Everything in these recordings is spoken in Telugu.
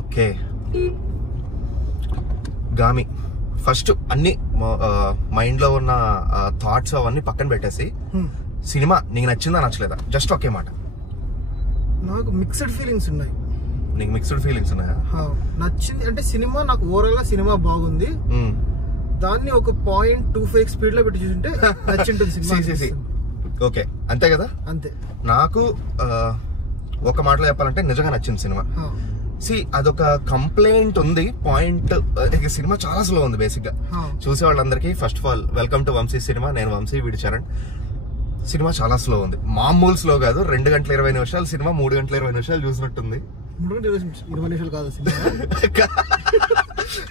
ఓకే గామి, ఫస్ట్ అన్ని మైండ్ లో ఉన్న థాట్స్ అవన్నీ పక్కన పెట్టేసి సినిమా నీకు నచ్చిందా నచ్చలేదా జస్ట్ ఒకే మాట. నాకు మిక్స్డ్ ఫీలింగ్స్ ఉన్నాయి. నీకు మిక్స్డ్ ఫీలింగ్స్ ఉన్నాయా? నచ్చింది అంటే సినిమా నాకు ఓవరాల్ గా సినిమా బాగుంది. దాన్ని ఒక 0.25 స్పీడ్ లో పెట్టి చూస్తుంటే నచ్చింటుంది సినిమా. ఓకే అంతే కదా. అంతే. నాకు ఒక మాటలో చెప్పాలంటే నిజంగా నచ్చింది సినిమా. అదొక కంప్లైంట్ ఉంది పాయింట్, సినిమా చాలా స్లో ఉంది బేసిక్ గా. చూసే వాళ్ళందరికీ first of all welcome to Vamshi cinema. నేను వంశీ, వీడి చరణ్. సినిమా చాలా స్లో ఉంది, మామూలు స్లో కాదు. 2 గంటల 20 నిమిషాలు సినిమా 3 గంటల 20 నిమిషాలు చూసినట్టుంది. 3 గంటల 20 నిమిషాలు కాదు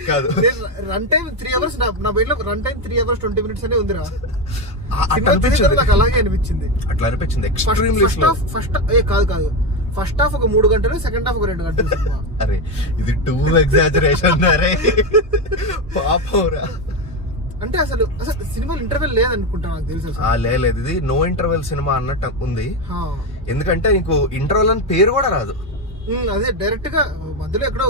కాదు, రన్ టైం 3 అవర్స్. నా బయట రన్ టైం 3 అవర్స్ 20 మినిట్స్ అనే ఉందిరా. నాకు అలాగే అనిపించింది. అట్లా అనిపించింది ఎక్స్ట్రీమ్లీ స్లో. కాదు ఫస్ట్ హాఫ్ ఒక 3 గంటలు, సెకండ్ హాఫ్ ఒక 2 గంటలు సినిమా. అరే ఇది టూ ఎగ్జాజరేషన్. అరే పాపరా, అంటే అసలు సినిమా ఇంటర్వెల్ లేదనుకుంటా నాకు తెలుసు. లేదు, ఇది నో ఇంటర్వెల్ సినిమా అన్నట్టు ఉంది. ఎందుకంటే నీకు ఇంటర్వెల్ అని పేరు కూడా రాదు. అదే డైరెక్ట్ గా మధ్యలో ఎక్కడో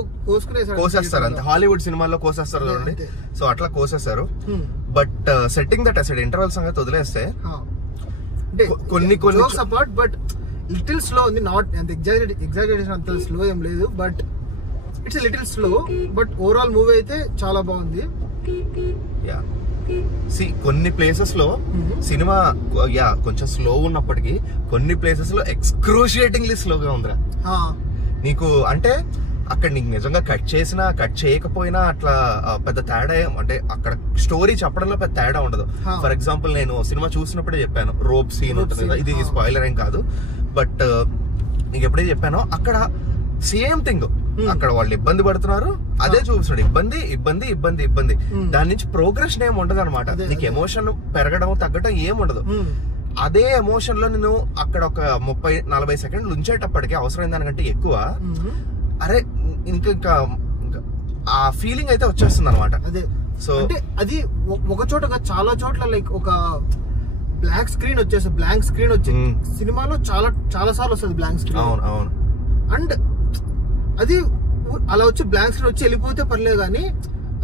కోసేస్తారు అంతే. హాలీవుడ్ సినిమాల్లో కోసేస్తారు చూడండి, సో అట్లా కోసేస్తారు. బట్ సెట్టింగ్ దట్ అసెడ్ ఇంటర్వెల్ సంగతి వదిలేస్తే కొన్ని అపార్ట్ బట్ లిటిల్ స్లో ఉంది. నాట్ అంత ఎగ్జాజరేషన్ అంత స్లో ఏం లేదు, but it's little slow. But overall movie అయితే చాలా బాగుంది. కొన్ని ప్లేసెస్ లో సినిమా కొంచెం స్లో ఉన్నప్పటికీ కొన్ని ప్లేసెస్ లో ఎక్స్క్రూషియేటింగ్లీ స్లోగా ఉందిరా నీకు. అంటే అక్కడ నీకు నిజంగా కట్ చేసినా కట్ చేయకపోయినా అట్లా పెద్ద తేడా అంటే అక్కడ స్టోరీ చెప్పడంలో పెద్ద తేడా ఉండదు. ఫర్ ఎగ్జాంపుల్ నేను సినిమా చూసినప్పుడే చెప్పాను, రోప్ సీన్ ఉంటుంది కదా, ఇది స్పాయిలర్ ఏం కాదు. బట్ నీకు ఎప్పుడైతే చెప్పానో అక్కడ సేమ్ థింగ్, అక్కడ వాళ్ళు ఇబ్బంది పడుతున్నారు, అదే చూపిస్తాడు. ఇబ్బంది ఇబ్బంది ఇబ్బంది ఇబ్బంది. దాని నుంచి ప్రోగ్రెషన్ ఏమి ఉండదు అనమాట. నీకు ఎమోషన్ పెరగడం తగ్గడం ఏం ఉండదు. అదే ఎమోషన్ లో నేను అక్కడ ఒక 30-40 సెకండ్లు ఉంచేటప్పటికి అవసరమైన దానికంటే ఎక్కువ అరే ఇంకా ఆ ఫీలింగ్ అయితే వచ్చేస్తుంది అనమాట. అదే సో అంటే అది ఒక చోట చాలా చోట్ల లైక్ ఒక బ్లాంక్ స్క్రీన్ వచ్చి సినిమాలో చాలా సార్లు వస్తుంది బ్లాంక్ స్క్రీన్. అవును అవును. అండ్ అది అలా వచ్చి బ్లాంక్ స్క్రీన్ వచ్చి వెళ్ళిపోతే పర్లేదు, కానీ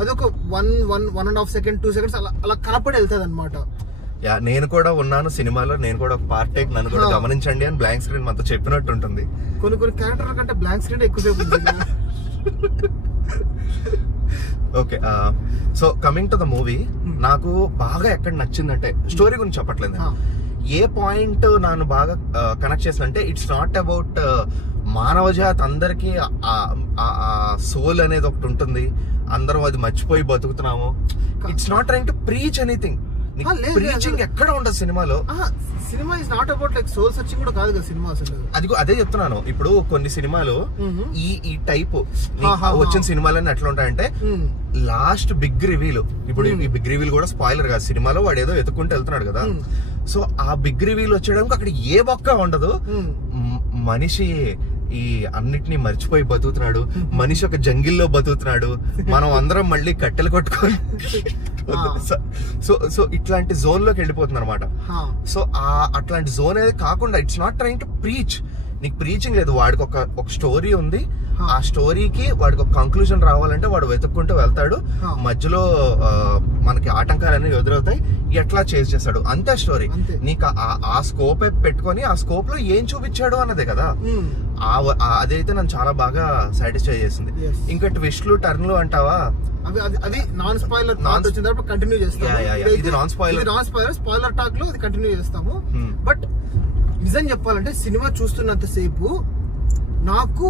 అదొక 1.5 సెకండ్ 2 సెకండ్స్ అలా కనపడి వెళ్తుంది అనమాట. నేను కూడా ఉన్నాను సినిమాలో, నేను కూడా ఒక పార్ట్ టేక్, నన్ను కూడా గమనించండి అని బ్లాంక్ స్క్రీన్ మనతో చెప్పినట్టు ఉంటుంది. కొన్ని క్యారెక్టర్ కంటే బ్లాంక్ స్క్రీన్ ఎక్కువసేపు ఉంటుంది. Okay, so coming to the movie, నాకు బాగా ఎక్కడ నచ్చిందంటే స్టోరీ గురించి చెప్పట్లేదు, ఏ పాయింట్ నన్ను బాగా కనెక్ట్ చేసిందంటే ఇట్స్ నాట్ అబౌట్ మానవజాత్ అందరికి సోల్ అనేది ఒకటి ఉంటుంది, అందరం అది మర్చిపోయి బతుకుతున్నాము. It's not trying to preach anything. Preaching ఎక్కడ ఉండదు సినిమాలో. Cinema is not about like soul searching కూడా కాదు కదా సినిమా అసలు. అదే చెప్తున్నాను. ఇప్పుడు కొన్ని సినిమాలు ఈ టైప్ వచ్చిన సినిమాలన్నీ ఎట్లా ఉంటాయంటే లాస్ట్ బిగ్ రివీల్, ఇప్పుడు ఈ బిగ్ రివీల్ కూడా స్పాయిలర్ కాదు, సినిమాలో వాడు ఏదో ఎత్తుకుంటూ వెళ్తున్నాడు కదా, సో ఆ బిగ్ రివీల్ వచ్చేయడానికి అక్కడ ఏ బొక్క ఉండదు. మనిషి ఈ అన్నిటినీ మర్చిపోయి బతుకుతున్నాడు, మనిషి ఒక జంగిల్లో బతుకుతున్నాడు, మనం అందరం మళ్ళీ కట్టెలు కొట్టుకొని సో ఇట్లాంటి జోన్ లోకి వెళ్ళిపోతుంది అనమాట. సో అట్లాంటి జోన్ అనేది కాకుండా it's not trying to preach. నీకు ప్రీచింగ్ లేదు, వాడికి ఒక స్టోరీ ఉంది, ఆ స్టోరీకి వాడికి ఒక కంక్లూజన్ రావాలంటే వాడు వెతుక్కుంటూ వెళ్తాడు, మధ్యలో మనకి ఆటంకాలన్నీ ఎదురవుతాయి, ఎట్లా చేసి చేస్తాడు అంతే స్టోరీ. నీకు ఆ స్కోప్ పెట్టుకొని ఆ స్కోప్ లో ఏం చూపించాడు అన్నదే కదా. అదైతే నన్ను చాలా బాగా సాటిస్ఫై చేసింది. ఇంకా ట్విస్ట్లు టర్న్లు అంటావా, అది నాన్ స్పాయిలర్ కంటిన్యూ చేస్తాము. ఇది నాన్ స్పాయిలర్ టాక్ లో అది కంటిన్యూ చేస్తాము. బట్ నిజం చెప్పాలంటే సినిమా చూస్తున్నంత సేపు నాకు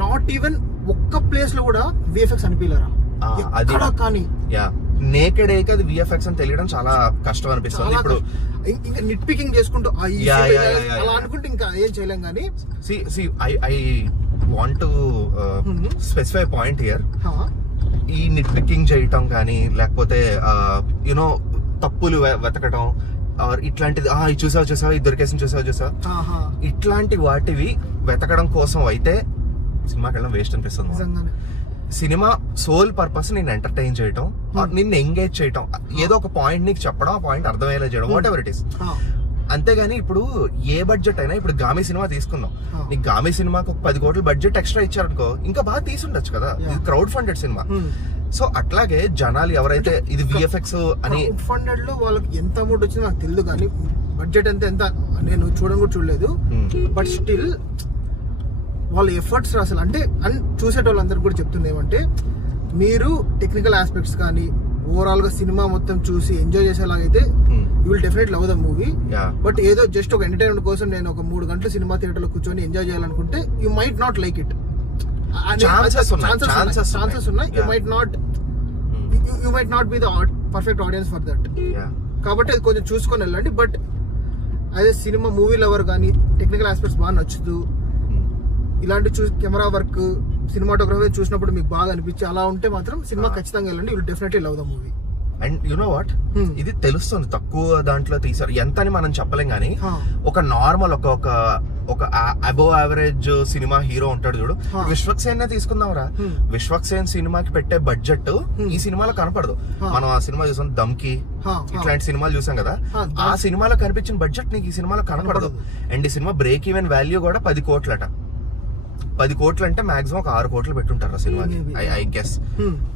నాట్ ఈవెన్ ఒక్క ప్లేస్ లో కూడా విఎఫ్ఎక్స్ అనిపించలేరా. కానీ నేకెడ్ అయితే అది విఎఫ్ఎక్స్ అని తెలియడం చాలా కష్టం అనిపిస్తుంది. ఇప్పుడు ఇంకా నిట్ పికింగ్ చేసుకుంటూ అలా అనుకుంటే ఇంకా ఏం చేయలేం. కానీ I want to specify point here. ఈ నిట్ పికింగ్ చేయటం కానీ లేకపోతే యునో తప్పులు వెతకడం ఇట్లాంటిది, చూసావా ఈ దొరికేసిన చూసావా ఇట్లాంటి వాటివి వెతకడం కోసం అయితే సినిమాకి వెళ్ళడం వేస్ట్ అనిపిస్తుంది. సినిమా సోల్ పర్పస్ నేను ఎంటర్టైన్ చేయటం, నిన్ను ఎంగేజ్ చేయటం, ఏదో ఒక పాయింట్ నీకు చెప్పడం, ఆ పాయింట్ అర్థమయ్యేలా చేయడం, వాట్ ఎవర్ ఇట్ ఈస్. అంతేగాని ఇప్పుడు ఏ బడ్జెట్ అయినా, ఇప్పుడు గామి సినిమా తీసుకుందాం, నీకు గామి సినిమాకి ఒక 10 కోట్ల బడ్జెట్ ఎక్స్ట్రా ఇచ్చారనుకో ఇంకా బాగా తీసుండొచ్చు కదా, ఇది క్రౌడ్ ఫండెడ్ సినిమా. సో అట్లాగే జనాలు ఎవరైతే ఇది విఎఫ్ఎక్స్ అని ఫండెడ్ లో వాళ్ళకి ఎంత అమౌంట్ వచ్చిందో నాకు తెలియదు, కానీ బడ్జెట్ ఎంత నేను చూడడం కూడా చూడలేదు. బట్ స్టిల్ వాళ్ళ ఎఫర్ట్స్ అసలు అంటే చూసేటోళ్ళందరూ కూడా చెప్తుంది ఏమంటే, మీరు టెక్నికల్ ఆస్పెక్ట్స్ కానీ ఓవరాల్ గా సినిమా మొత్తం చూసి ఎంజాయ్ చేసేలాగైతే you will definitely love the movie. But ఏదో జస్ట్ ఒక ఎంటర్టైన్మెంట్ కోసం నేను ఒక 3 గంటలు సినిమా థియేటర్ లో కూర్చొని ఎంజాయ్ చేయాలనుకుంటే you might not like it. Chances ఉన్నాయి. You might not be the perfect audience for that. కాబట్టి అది కొంచెం చూసుకొని వెళ్ళండి. బట్ అదే సినిమా మూవీ లవర్ కానీ టెక్నికల్ ఆస్పెక్ట్స్ బాగా నచ్చుతూ ఇలాంటి కెమెరా వర్క్ సినిమాటోగ్రఫీ చూసినప్పుడు మీకు బాగా అనిపించి అలా ఉంటే మాత్రం సినిమా ఖచ్చితంగా వెళ్ళండి. You will definitely love the movie. And you know what, ఇది తెలుస్తుంది తక్కువ దాంట్లో తీసారు ఎంత అని మనం చెప్పలేం, కానీ ఒక నార్మల్ ఒక అబోవ్ యావరేజ్ సినిమా హీరో ఉంటాడు చూడు, విశ్వక్సేన్ తీసుకుందాంరా, విశ్వక్సేన్ సినిమాకి పెట్టే బడ్జెట్ ఈ సినిమాలో కనపడదు. మనం ఆ సినిమా చూసాం దమ్కి, ఇట్లాంటి సినిమాలు చూసాం కదా, ఆ సినిమాలో కనిపించిన బడ్జెట్ నీకు ఈ సినిమాలో కనపడదు. అండ్ ఈ సినిమా బ్రేక్ ఈవెన్ వాల్యూ కూడా 10 కోట్లట. 10 కోట్లు అంటే మాక్సిమం ఒక 6 కోట్లు పెట్టుంటారు ఆ సినిమాకి. ఐ గెస్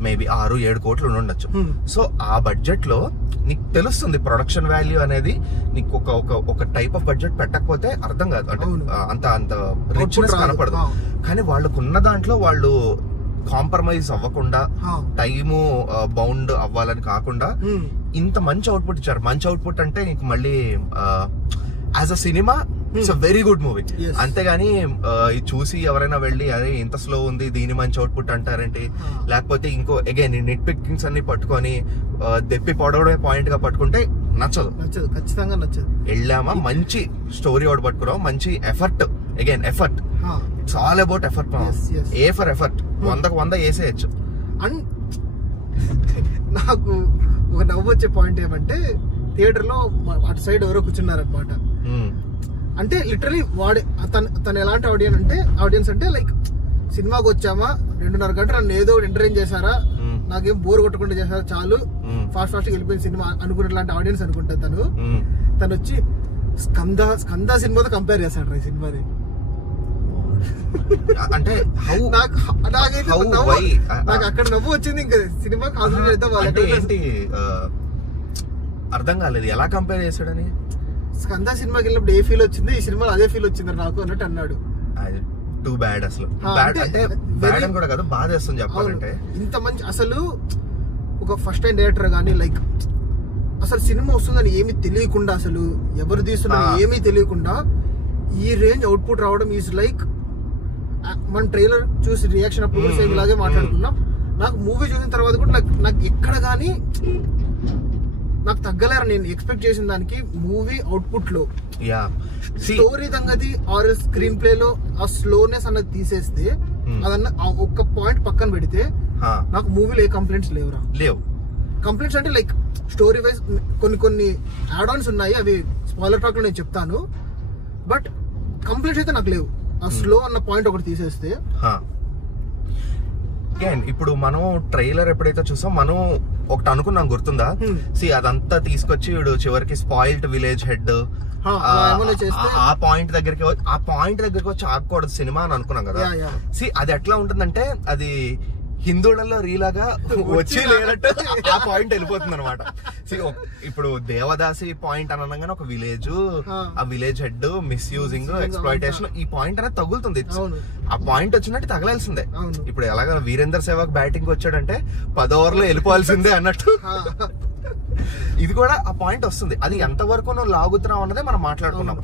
మేబీ 6-7 కోట్లు ఉండొచ్చు. సో ఆ బడ్జెట్ లో నీకు తెలుస్తుంది ప్రొడక్షన్ వాల్యూ అనేది. నీకు ఒక టైప్ ఆఫ్ బడ్జెట్ పెట్టకపోతే అర్థం కాదు, అంటే అంత రిచ్నెస్ కనపడదు. కానీ వాళ్ళకున్న దాంట్లో వాళ్ళు కాంప్రమైజ్ అవ్వకుండా, టైము బౌండ్ అవ్వాలని కాకుండా ఇంత మంచి అవుట్పుట్ ఇచ్చారు. మంచి అవుట్పుట్ అంటే నీకు మళ్ళీ as a cinema it's a very good movie. అంతేగాని ఇది చూసి ఎవరైనా వెళ్ళి అరే ఇంత స్లో ఉంది దీని మంచి అవుట్పుట్ అంటారేంటి, లేకపోతే ఇంకో అగైన్ నెట్ పిక్కింగ్స్ అన్ని పట్టుకొని దెప్పి పొడవడే పాయింట్ గా పట్టుకుంటే నచ్చదు, ఖచ్చితంగా నచ్చదు. వెళ్ళామా మంచి స్టోరీ ఒకటి పట్టుకున్నాం, మంచి effort, again effort, it's all about effort. A for effort 100కు 100 వేసేయచ్చు. అండ్ నాకు ఒక నవ్వు వచ్చే పాయింట్ ఏమంటే, థియేటర్ లో అటు సైడ్ ఎవరో కూర్చున్నారనమాట. అంటే లిటరలీ తను ఎలాంటి ఆడియన్స్ అంటే లైక్ సినిమాకి వచ్చామా 2.5 గంటలు నన్ను ఏదో ఎంటర్టైన్ చేశారా, నాకేం బోర్ కొట్టకుండా చేశారా, చాలు ఫాస్ట్ వెళ్ళిపోయిన సినిమా అనుకునేలాంటి ఆడియన్స్ అనుకుంటా. తను వచ్చి స్కంద సినిమాతో కంపేర్ చేశాడు ఈ సినిమాని. అంటే నాకు అక్కడ నవ్వు వచ్చింది. ఇంకా సినిమా అర్థం కాలేదు ఎలా కంపేర్ చేశాడని. స్కంద సినిమాకి వెళ్ళినప్పుడు ఏ ఫీల్ వచ్చింది, ఈ సినిమాలో అదే ఫీల్ వచ్చింది నాకు అన్నట్టు అన్నాడు. టూ బ్యాడ్ అసలు. అంటే బ్యాడ్ అని కూడా కాదు, బాధ వేస్తుంది చెప్పాలంటే. ఇంత మంచి అసలు ఒక ఫస్ట్ టైం డైరెక్టర్ గానీ లైక్ అసలు సినిమా వస్తుందని ఏమీ తెలియకుండా, అసలు ఎవరు తీస్తున్నారు ఏమీ తెలియకుండా ఈ రేంజ్ అవుట్పుట్ రావడం ఈజ్ లైక్, మన ట్రైలర్ చూసి రియాక్షన్ అప్పుడు కూడా సేమ్ ఇలాగే మాట్లాడుకున్నాం. నాకు మూవీ చూసిన తర్వాత కూడా నాకు ఎక్కడ కానీ నాకు తగ్గలేరు. నేను ఎక్స్పెక్ట్ చేసిన దానికి మూవీ అవుట్పుట్ లో స్టోరీ దంగది ఆర్ స్క్రీన్ ప్లే లో ఆ స్లోనెస్ అన్నది తీసేస్తే, అదన్న ఒక్క పాయింట్ పక్కన పెడితే నాకు మూవీలో ఏ కంప్లైంట్స్ లేవు. కంప్లైంట్స్ అంటే లైక్ స్టోరీ వైజ్ కొన్ని యాడ్ ఆన్స్ ఉన్నాయి, అవి స్పాయిలర్ టాక్ లో నేను చెప్తాను. బట్ కంప్లైంట్స్ అయితే నాకు లేవు. ఆ స్లో అన్న పాయింట్ ఒకటి తీసేస్తే. ఇప్పుడు మనం ట్రైలర్ ఎప్పుడైతే చూసాం, మనం ఒకటి అనుకున్నాం గుర్తుందా, అదంతా తీసుకొచ్చి చివరికి స్పాయిల్డ్ విలేజ్ హెడ్ ఆ పాయింట్ దగ్గరికి వచ్చి ఆగకూడదు సినిమా అని అనుకున్నాం కదా. అది ఎట్లా ఉంటుందంటే, అది హిందువులలో రీలాగా వచ్చి లేనట్టు ఆ పాయింట్ వెళ్ళిపోతుంది అనమాట. ఇప్పుడు దేవదాసి పాయింట్ అని అనగానే ఒక విలేజ్, ఆ విలేజ్ హెడ్ మిస్యూజింగ్, ఎక్స్ప్లాయిటేషన్, ఈ పాయింట్ అనేది తగులుతుంది. ఆ పాయింట్ వచ్చినట్టు తగలాల్సిందే. ఇప్పుడు ఎలాగ వీరేందర్ సెహ్వాగ్ బ్యాటింగ్ వచ్చాడంటే 10 ఓవర్లో వెళ్ళిపోవాల్సిందే అన్నట్టు ఇది కూడా ఆ పాయింట్ వస్తుంది. అది ఎంతవరకు నువ్వు లాగుతున్నావు అన్నదే మనం మాట్లాడుకున్నాం.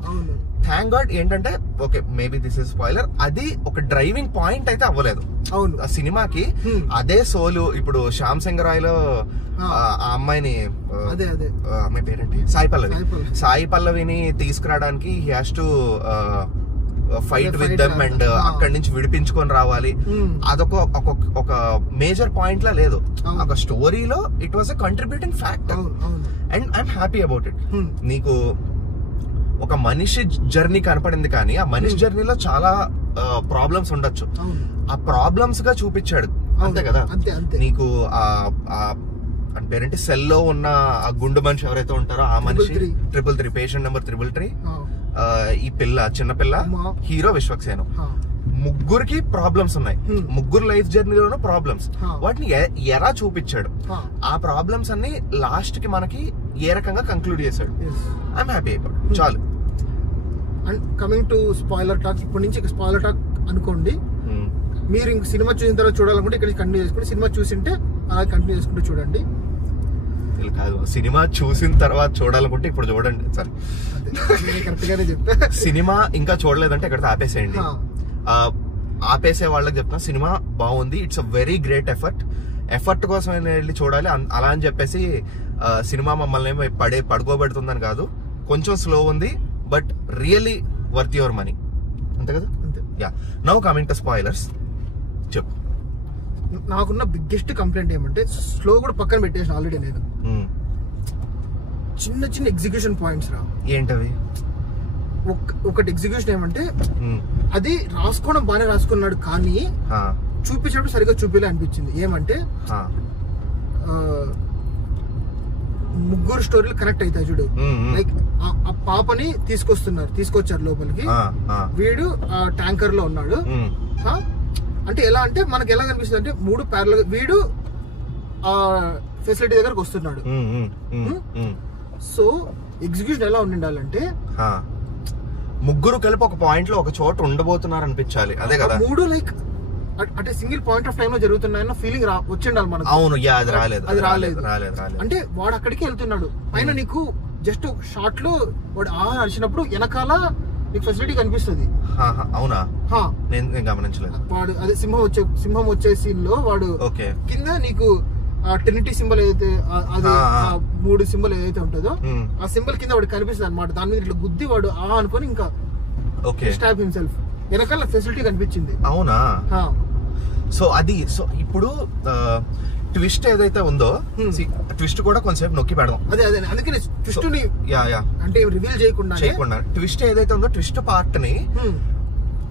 థ్యాంక్ గాడ్ ఏంటంటే, okay maybe this is spoiler, అది ఒక డ్రైవింగ్ పాయింట్ అయితే అవ్వలేదు ఆ సినిమాకి. అదే సోలు ఇప్పుడు శ్యామ్ సింగరాయ్ లో ఆ అమ్మాయిని, అమ్మాయి పేరేంటి, సాయి పల్లవిని తీసుకురావడానికి he has to fight with them and అక్కడి నుంచి విడిపించుకొని రావాలి. అదొక ఒక మేజర్ పాయింట్ లా లేదు. ఒక స్టోరీలో it was a contributing factor and I'm happy about it. నీకు ఒక మనిషి జర్నీ కనపడింది, కానీ ఆ మనిషి జర్నీలో చాలా ప్రాబ్లమ్స్ ఉండొచ్చు, ఆ ప్రాబ్లమ్స్ గా చూపించాడు అంతే కదా. నీకు అని పేరేంటి సెల్ లో ఉన్న ఆ గుండు మనిషి ఎవరైతే ఉంటారో ఆ మనిషి 333 పేషెంట్ నెంబర్ 333, ఈ పిల్ల చిన్న పిల్ల, హీరో విశ్వక్సేన్, ముగ్గురికి ప్రాబ్లమ్స్ ఉన్నాయి. ముగ్గురు లైఫ్ జర్నీలోనూ ప్రాబ్లమ్స్. వాటిని ఎలా చూపించాడు, ఆ ప్రాబ్లమ్స్ అన్ని లాస్ట్ కి మనకి ఏ రకంగా కంక్లూడ్ చేశాడు. ఐఎమ్ హ్యాపీ అయిపోయాడు చాలు. And coming to spoiler talk, ఇప్పటి నుంచి స్పాయిలర్ టాక్ అనుకోండి. మీరు ఇంక సినిమా చూసిన తర్వాత చూడాలనుకుంటే ఇక్కడ కంటిన్యూ చేసుకుంటే, సినిమా చూసింటే అలా కంటిన్యూ చేసుకుంటూ చూడండి. కాదు, సినిమా చూసిన తర్వాత చూడాలనుకుంటే ఇప్పుడు చూడండి. సరే కరెక్ట్ గానే చెప్పా. సినిమా ఇంకా చూడలేదంటే ఇక్కడ ఆపేసేయండి. ఆపేసే వాళ్ళకి చెప్తున్నా, సినిమా బాగుంది, it's a very great effort కోసం వెళ్ళి చూడాలి. అలా అని చెప్పేసి సినిమా మమ్మల్ని పడుకోబెడుతుందని కాదు. కొంచెం స్లో ఉంది, but really worth your money. అంతే కదా? Yeah. Now coming to spoilers. చెప్పు. నాకున్న బిగ్గెస్ట్ కంప్లైంట్ ఏమంటే, స్లో కూడా పక్కన పెట్టేసిన ఆల్రెడీ నేను. చిన్న చిన్న ఎగ్జిక్యూషన్ పాయింట్స్ రా. ఏంటవి? ఒకటి ఎగ్జిక్యూషన్ ఏమంటే, అది రాసుకోవడం బాగానే రాసుకున్నాడు కానీ చూపించినప్పుడు సరిగ్గా చూపిలే అనిపించింది. ఏమంటే ముగ్గురు స్టోరీలు కనెక్ట్ అవుతాయి చూడు. లైక్ ఆ పాపని తీసుకొచ్చారు లోపలికి, వీడు ట్యాంకర్ లో ఉన్నాడు. అంటే ఎలా అంటే మనకి ఎలా కనిపిస్తుంది అంటే, 3 ప్యారల్, వీడు ఫెసిలిటీ దగ్గరకు వస్తున్నాడు. సో ఎగ్జిక్యూషన్ ఎలా ఉండాలంటే, ముగ్గురు కలిపి ఒక పాయింట్ లో ఒక చోట ఉండబోతున్నారు అనిపించాలి. అదే కదా, 3 లైక్ అంటే సింగిల్ పాయింట్ ఆఫ్ టైం లో జరుగుతున్నాయన్న ఫీలింగ్ వచ్చిండాలి మనకు. అవును, అది రాలేదు. అంటే వాడు అక్కడికి వెళ్తున్నాడు, పైన నీకు జస్ట్ షార్ట్ లో వాడు అరిచినప్పుడు వెనకాల నీకు ఫెసిలిటీ కనిపిస్తుంది. అవునా? నేను గమనించలేదు. వాడు అదే సింహం వచ్చే సీన్ లో వాడు కింద నీకు ట్రినిటీ సింబల్ ఏదైతే, అది 3 సింబల్ ఏదైతే ఉంటుందో ఆ సింబల్ కింద వాడు కనిపిస్తుంది అనమాట. దాని మీద ఇట్లా గుద్ది వాడు అనుకొని ఇంకా స్టాప్ హిమ్సెల్ఫ్, వెనకాల ఫెసిలిటీ కనిపించింది. అవునా? సో ఇప్పుడు ట్విస్ట్ ఏదైతే ఉందో, ట్విస్ట్ కూడా కొంచెంసేపు నొక్కి పెడదాం. అదే అందుకని ట్విస్ట్ ని అంటే రివీల్ చేయకుండా ట్విస్ట్ ఏదైతే ఉందో, ట్విస్ట్ పార్ట్ ని,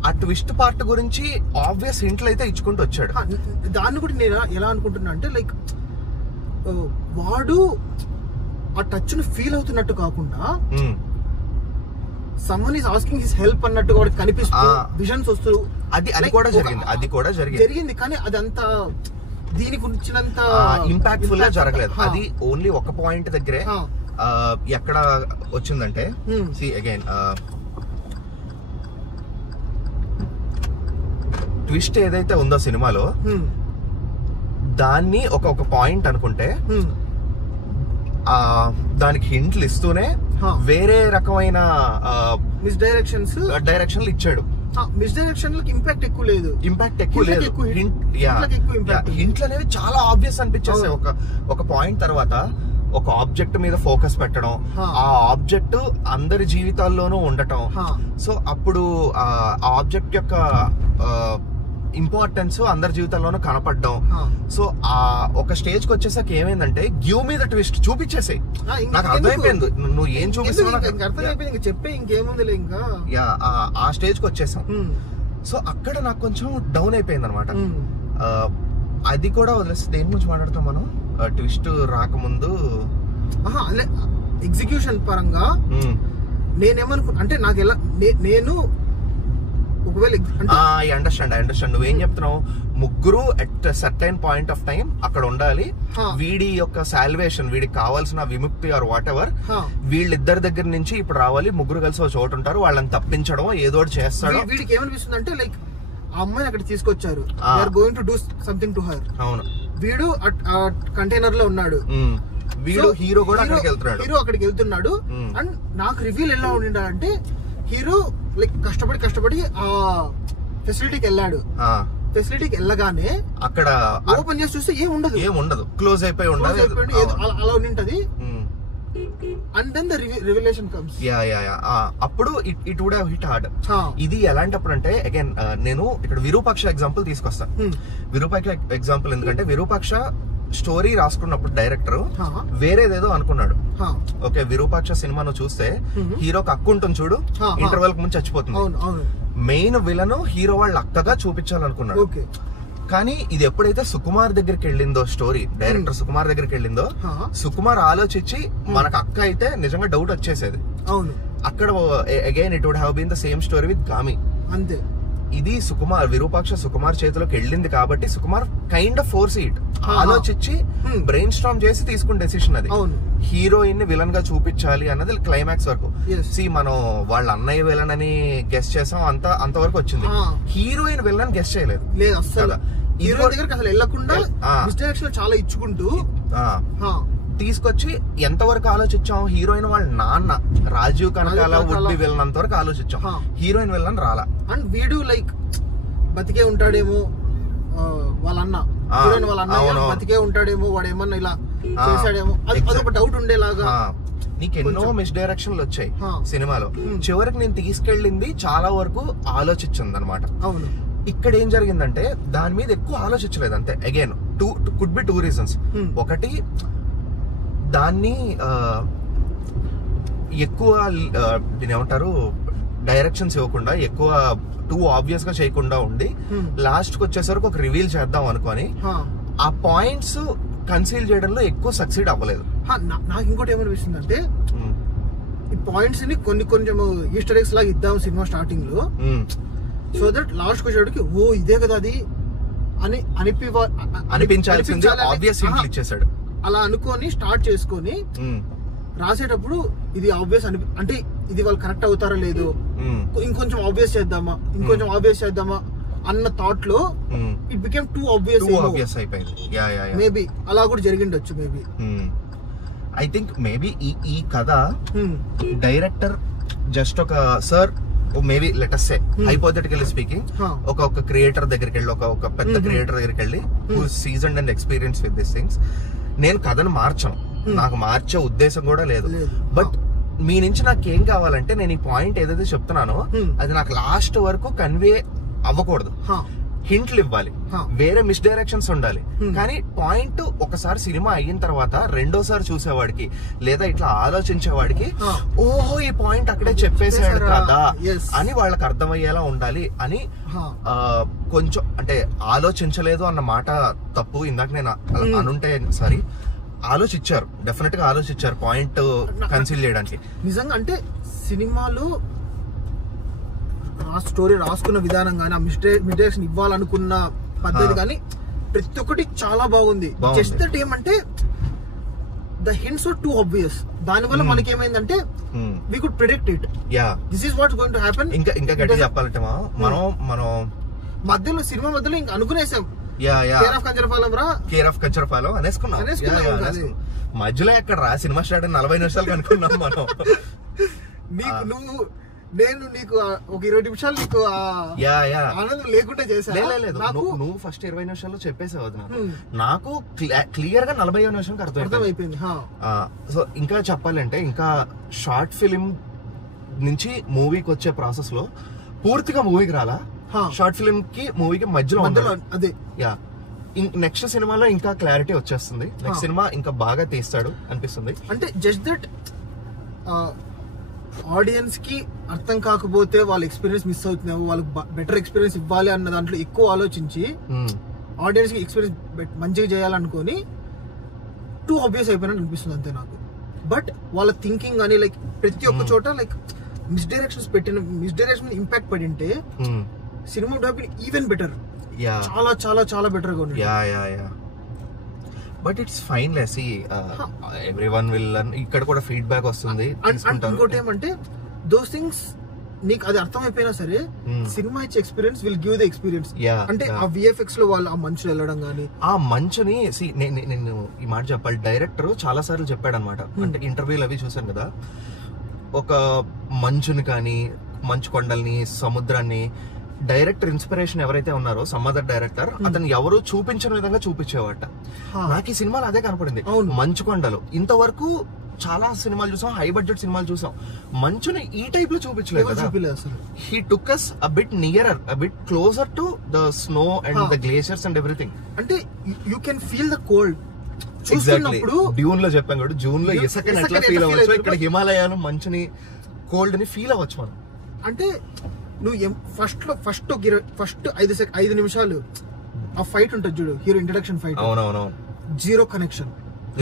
ఆ ట్విస్ట్ పార్ట్ గురించి ఆబ్వియస్ హింట్లు అయితే ఇచ్చుకుంటూ వచ్చాడు. దాన్ని కూడా నేను ఎలా అనుకుంటున్నా అంటే, లైక్ వాడు ఆ టచ్ ని ఫీల్ అవుతున్నట్టు కాకుండా, someone is asking his help అన్నట్టు వాడికి కనిపిస్తూ విజన్స్ వస్తూ, అది కూడా జరిగింది కానీ అదంతా దీనికి వచ్చినంత ఇంపాక్ట్ఫుల్ గా జరగలేదు. అది ఓన్లీ ఒక పాయింట్ దగ్గరే. ఎక్కడ వచ్చిందంటే, అగైన్ ట్విస్ట్ ఏదైతే ఉందో సినిమాలో, దాన్ని ఒక పాయింట్ అనుకుంటే దానికి హింట్లు ఇస్తూనే వేరే రకమైన డైరెక్షన్లు ఇచ్చాడు. మిస్డైరెక్షన్ ఇంపాక్ట్ ఎక్కువ లేదు. హింట్లు అనేవి చాలా ఆబ్వియస్ అనిపించేస్తాయి. ఒక పాయింట్ తర్వాత ఒక ఆబ్జెక్ట్ మీద ఫోకస్ పెట్టడం, ఆ ఆబ్జెక్ట్ అందరి జీవితాల్లోనూ ఉండటం. సో అప్పుడు ఆ ఆబ్జెక్ట్ యొక్క ఇంపార్టెన్స్ అందరి జీవితంలోనూ కనపడడం. సో ఆ ఒక స్టేజ్ కి వచ్చేసాక ఏమైందంటే, గివ్ మీద ట్విస్ట్ చూపించేసాయి. నాకు అర్థమైపోయింది నువ్వు ఏం చూపిస్తున్నావు, చెప్పే ఇంకేముంది ఇంకా. ఆ స్టేజ్ కి వచ్చేసాం. సో అక్కడ నాకు కొంచెం డౌన్ అయిపోయింది అనమాట. అది కూడా వదిలేస్తే దేని గురించి మాట్లాడతాం మనం, ట్విస్ట్ రాకముందు ఎగ్జిక్యూషన్ పరంగా అంటే నాకు ఎలా నేను ఒకవేళ ఐ అండర్స్టాండ్ నువ్వేం చెప్తున్నావు. ముగ్గురు at certain point of time అక్కడ ఉండాలి. వీడి యొక్క సాల్వేషన్, వీడికి కావాల్సిన విముక్తి ఆర్ వాట్ ఎవర్, వీళ్ళిద్దరి దగ్గర నుంచి ఇప్పుడు రావాలి. ముగ్గురు కలిసి ఒక చోటు ఉంటారు, వాళ్ళని తప్పించడం ఏదో చేస్తాడు. వీడికి ఏమనిపిస్తుంది అంటే, లైక్ ఆ అమ్మాయిని అక్కడ తీసుకొచ్చారు, going to do something to her. అవును, వీడు కంటైనర్ లో ఉన్నాడు, వీడు హీరో కూడా అక్కడికి వెళ్తున్నాడు. అండ్ నాకు రివీల్ ఎలా ఉండాలంటే, హీరో లైక్ కష్టపడి ఆ ఫెసిలిటీకి వెళ్ళాడు. ఫెసిలిటీకి వెళ్ళగానే అక్కడ ఓపెన్ చేసి చూస్తే ఏముండదు, క్లోజ్ అయిపోయి అలా ఉంటది. And then the revelation comes. అప్పుడు it would have hit hard. ఇది ఎలాంటప్పుడు అంటే, అగైన్ నేను ఇక్కడ విరూపాక్ష ఎగ్జాంపుల్ తీసుకొస్తాను. విరూపాక్ష ఎగ్జాంపుల్ ఎందుకంటే, విరూపాక్ష స్టోరీ రాసుకున్నప్పుడు డైరెక్టర్ వేరేదేదో అనుకున్నాడు. ఓకే, విరూపాక్ష సినిమాను చూస్తే హీరోకి అక్కు ఉంటుంది చూడు, ఇంటర్వెల్ కు ముందు చచ్చిపోతుంది. మెయిన్ విలన్ హీరో వాళ్ళ అక్కగా చూపించాలనుకున్నాడు. కానీ ఇది ఎప్పుడైతే సుకుమార్ దగ్గరికి వెళ్ళిందో, స్టోరీ డైరెక్టర్ సుకుమార్ దగ్గరికి వెళ్ళిందో, సుకుమార్ ఆలోచించి మనకు అక్క అయితే నిజంగా డౌట్ వచ్చేసేది. అవును, అక్కడ again it would have been the same story with Gaami. అంతే. ఇది సుకుమార్, విరూపాక్ష సుకుమార్ చేతిలోకి వెళ్ళింది కాబట్టి Sukumar kind of force it, ఆలోచించి బ్రెయిన్ స్టార్మ్ చేసి తీసుకున్న డెసిషన్ అది. హీరోయిన్ ని విలన్ గా చూపించాలి అన్నది క్లైమాక్స్ వరకు. మనం వాళ్ళ అన్నయ్య విలన్ అని గెస్ చేసాం, అంతవరకు వచ్చింది. హీరోయిన్ విలన్ గెస్ చేయలేదు. లేదు అసలు, హీరోయిన్ దగ్గరికి అసలు వెళ్ళకుండా మిస్డైరెక్షన్ చాలా ఇచ్చుకుంటూ తీసుకొచ్చి ఎంతవరకు ఆలోచించాం, హీరోయిన్ వాళ్ళ నాన్న Rajeev Kanakala would be villain అంతవరకు ఆలోచించాం, హీరోయిన్ విలన్ రాలా. అండ్ వీడు లైక్ బతికే ఉంటాడేమో వాళ్ళ అన్న, హీరోయిన్ వాళ్ళ అన్న బతికే ఉంటాడేమో, వాడు ఏమన్నా ఇలా చేశాడేమో, అదొక డౌట్ ఉండేలాగా. నీకు ఎన్నో మిస్ డైరెక్షన్లు వచ్చాయి సినిమాలో. చివరికి నేను తీసుకెళ్ళింది చాలా వరకు ఆలోచించింది అనమాట. అవును, ఇక్కడ ఏం జరిగిందంటే దాని మీద ఎక్కువ ఆలోచించలేదు అంతే. Again could be 2 reasons. ఒకటి, దాన్ని ఎక్కువ దీని ఏమంటారు డైరెక్షన్స్ ఇవ్వకుండా, ఎక్కువ టూ ఆబ్వియస్ గా చేయకుండా ఉండి లాస్ట్ కి వచ్చేసరికి ఒక రివీల్ చేద్దాం అనుకొని ఆ పాయింట్స్ కన్సీల్ చేయడంలో ఎక్కువ సక్సీడ్ అవ్వలేదు. నాకు ఇంకోటి ఏమనిపిస్తుంది అంటే, ఈ పాయింట్స్ ని కొంచెం ఈస్టర్ ఎగ్స్ లాగా ఇద్దాం సినిమా స్టార్టింగ్ లో, సో దట్ లాస్ట్ వచ్చేటికి ఓ ఇదే కదా అది అని అనిపించాల్సింది ఆబ్వియస్ హింట్లు ఇచ్చేసాడు. అలా అనుకొని స్టార్ట్ చేసుకొని రాసేటప్పుడు ఇది ఆబ్వియస్ అంటే ఇది వాళ్ళు కరెక్ట్ అవుతారో లేదో, ఇంకొంచెం ఆబ్వియస్ చేద్దామా అన్న థాట్ లో ఇట్ బికేమ్ టూ ఆబ్వియస్ అయిపోయింది. మేబీ అలా కూడా జరిగిండొచ్చు. మేబీ ఐ థింక్ మేబీ ఈ కథ డైరెక్టర్ జస్ట్ ఒక sir maybe let us say hypothetically speaking ఒక క్రియేటర్ దగ్గరికి వెళ్ళి, ఒక పెద్ద క్రియేటర్ దగ్గరికి వెళ్ళి who seasoned and experience with this things, నేను కథను మార్చాను, నాకు మార్చే ఉద్దేశం కూడా లేదు, బట్ మీ నుంచి నాకు ఏం కావాలంటే నేను ఈ పాయింట్ ఏదైతే చెప్తున్నానో అది నాకు లాస్ట్ వరకు కన్వే అవ్వకూడదు, హింట్లు ఇవ్వాలి, వేరే మిస్ డైరెక్షన్స్ ఉండాలి. కానీ పాయింట్ ఒకసారి సినిమా అయిన తర్వాత రెండోసారి చూసేవాడికి లేదా ఇట్లా ఆలోచించేవాడికి ఓహో ఈ పాయింట్ అక్కడే చెప్పేసాడు కదా అని వాళ్ళకి అర్థమయ్యేలా ఉండాలి అని. కొంచెం అంటే ఆలోచించలేదు అన్న మాట తప్పు, ఇందాక నేను అనుంటే సారీ, ఆలోచించారు, డెఫినెట్ గా ఆలోచించారు పాయింట్ కన్సిల్ చేయడానికి. నిజంగా అంటే సినిమాలో స్టోరీ రాసుకున్న విధానం కానీ, ఆ మిస్డైరెక్షన్ ఇవ్వాలనుకున్న పద్ధతి కానీ ప్రతి ఒక్కటి చాలా బాగుంది. జస్ట్ దట్ ఏమంటే the hints are too obvious, దాని వల్ల మనకి ఏమైందంటే we could predict it, this is what's going to happen. ఇంకా గట్టిగా చెప్పాలంటే మనం మధ్యలో సినిమా మధ్యలో ఇంకా అనుకునేసాం కేర్ ఆఫ్ కంచరపాలెం అనేసుకున్నాం. మధ్యలో ఎక్కడ రా సినిమా స్టార్ట్ 40 నిమిషాలు అనుకున్నాం మనం. నేను నీకు ఒక 20 నిమిషాలు నీకు ఆనందం లేకుండా చేశాను. నువ్వు ఫస్ట్ 20 నిమిషాల్లో చెప్పేసావు, నాకు క్లియర్ గా 40 నిమిషాలకు అర్థమైపోయింది. సో ఇంకా చెప్పాలంటే ఇంకా షార్ట్ ఫిలిం నుంచి మూవీకి వచ్చే ప్రాసెస్ లో పూర్తిగా మూవీకి రాలా, షార్ట్ ఫిలిం కి మూవీకి మధ్యలో అదే. నెక్స్ట్ సినిమాలో ఇంకా క్లారిటీ వచ్చేస్తుంది, నెక్స్ట్ సినిమా ఇంకా బాగా తీస్తాడు అనిపిస్తుంది. అంటే జస్ట్ దట్ ఆడియన్స్ కి అర్థం కాకపోతే వాళ్ళ ఎక్స్పీరియన్స్ మిస్ అవుతున్నావు, వాళ్ళకి బెటర్ ఎక్స్పీరియన్స్ ఇవ్వాలి అన్న దాంట్లో ఎక్కువ ఆలోచించి ఆడియన్స్ కి ఎక్స్పీరియన్స్ మంచిగా చేయాలనుకొని టూ ఆబ్వియస్ అయిపోయినట్టు అనిపిస్తుంది అంతే నాకు. బట్ వాళ్ళ థింకింగ్ అని లైక్ ప్రతి ఒక్క చోట లైక్ మిస్ డైరెక్షన్ ఇంపాక్ట్ పడి ఉంటే cinema would have been even better, చాలా చాలా చాలా బెటర్ గా ఉంది. But it's fine less, everyone will learn. ఇక్కడ కూడా ఫీడ్బ్యాక్ వస్తుంది. ఇంకోటి ఏమంటే దోస్ థింగ్స్ నీకు అది అర్థమైపోయినా సరే సినిమా ఇచ్చే experience will give the experience. అంటే ఆ విఎఫ్ఎక్స్ లో వాళ్ళు ఆ మంచులు వెళ్ళడం గానీ, ఆ మంచుని నేను ఈ మాట చెప్పాలి, డైరెక్టర్ చాలా సార్లు చెప్పాడు అనమాట. అంటే ఇంటర్వ్యూలు అవి చూసాను కదా, ఒక మంచుని కానీ మంచు కొండల్ని సముద్రాన్ని డైరెక్టర్ ఇన్స్పిరేషన్ ఎవరైతే ఉన్నారో సమ్మదర్ డైరెక్టర్, అతను ఎవరు చూపించిన విధంగా చూపించేవాట. నాకు ఈ సినిమాలు అదే కనపడింది. మంచు కొండలు ఇంతవరకు చాలా సినిమాలు చూసాం, హై బడ్జెట్ సినిమాలు చూసాం, మంచుని ఈ టైప్ లో చూపించలేదు కదా. He took us a bit nearer, a bit closer to the snow and the glaciers and everything. అంటే you can feel the cold. Exactly Dune లో చెప్పాం కూడా, జూన్ లో ఇసుకని ఎట్లా ఫీల్ అవ్వచ్చు, ఇక్కడ హిమాలయాలు మంచుని కోల్డ్ ని ఫీల్ అవ్వచ్చు మనం. అంటే నువ్వు ఫస్ట్ 5 నిమిషాలు ఆ ఫైట్ ఉంటుంది చూడు, హీరో ఇంట్రడక్షన్ ఫైట్, అవునవును, జీరో కనెక్షన్,